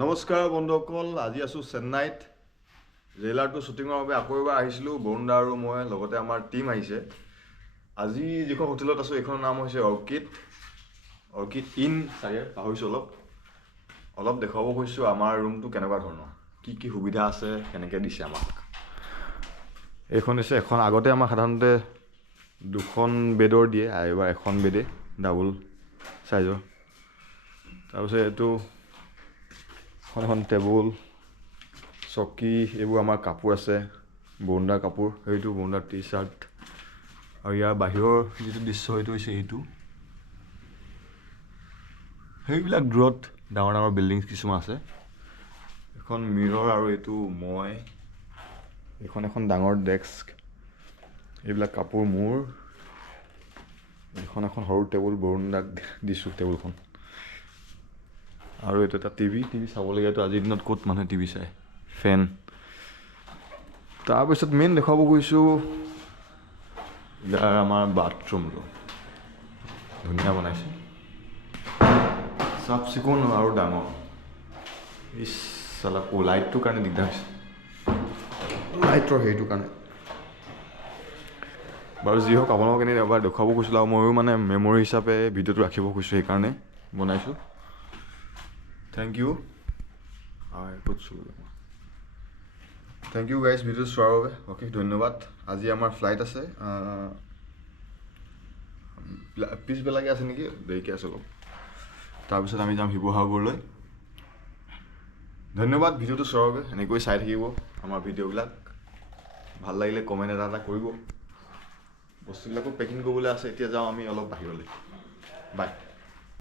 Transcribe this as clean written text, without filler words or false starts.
নমস্কাৰ বন্ধুসকল, আজি আছোঁ চেন্নাইত। জেইলাৰটো শ্বুটিঙৰ বাবে আকৌ এবাৰ আহিছিলোঁ। বৰুণ দা আৰু মই লগতে আমাৰ টীম আহিছে। আজি যিখন হোটেলত আছোঁ এইখনৰ নাম হৈছে অৰ্কিড ইন চাগে, পাহৰিছোঁ অলপ দেখুৱাব খুজিছোঁ আমাৰ ৰুমটো কেনেকুৱা ধৰণৰ, কি সুবিধা আছে, কেনেকৈ দিছে আমাক। এইখন হৈছে এখন, আগতে আমাক সাধাৰণতে 2খন বেডৰ দিয়ে, এইবাৰ এখন বেডে ডাবল চাইজৰ। তাৰপিছত এইটো এখন টেবুল, চকী, এইবোৰ আমাৰ কাপোৰ আছে, বৰুণদাৰ কাপোৰ, সেইটো বৰুণদাৰ টি চাৰ্ট। আৰু ইয়াৰ বাহিৰৰ যিটো দৃশ্য সেইটো হৈছে এইটো। সেইবিলাক দূৰত ডাঙৰ ডাঙৰ বিল্ডিংছ কিছুমান আছে। এখন মিৰৰ আৰু এইটো মই, এখন ডাঙৰ ডেস্ক, এইবিলাক কাপোৰ মোৰ, এখন সৰু টেবুল বৰুণদাক দিছোঁ টেবুলখন। আৰু এইটো এটা টিভি চাবলগীয়াটো আজিৰ দিনত ক'ত মানুহে টিভি চায়, ফেন। তাৰপিছত মেইন দেখুৱাব গৈছোঁ ইয়াৰ আমাৰ বাথৰুমটো ধুনীয়া বনাইছে, চাফ চিকুণ আৰু ডাঙৰ। চালা লাইটটোৰ কাৰণে দিগদাৰ হৈছে, লাইটৰ হেৰিটোৰ কাৰণে। বাৰু যি হওক, আপোনালোকক এনেই এবাৰ দেখুৱাব কৈছিলোঁ, আৰু ময়ো মানে মেমৰি হিচাপে ভিডিঅ'টো ৰাখিব খুজিছোঁ, সেইকাৰণে বনাইছোঁ। থেংক ইউ গাইজ ভিডিঅ'টো চোৱাৰ বাবে। অ'কে, ধন্যবাদ। আজি আমাৰ ফ্লাইট আছে, পিছবেলাকৈ আছে নেকি, দেৰিকৈ আছে অলপ। তাৰপিছত আমি যাম শিৱসাগৰলৈ। ধন্যবাদ ভিডিঅ'টো চোৱাৰ বাবে। এনেকৈ চাই থাকিব আমাৰ ভিডিঅ'বিলাক। ভাল লাগিলে কমেণ্ট এটা কৰিব। বস্তুবিলাকো পেকিং কৰিবলৈ আছে। এতিয়া যাওঁ আমি অলপ বাহিৰলৈ। বাই।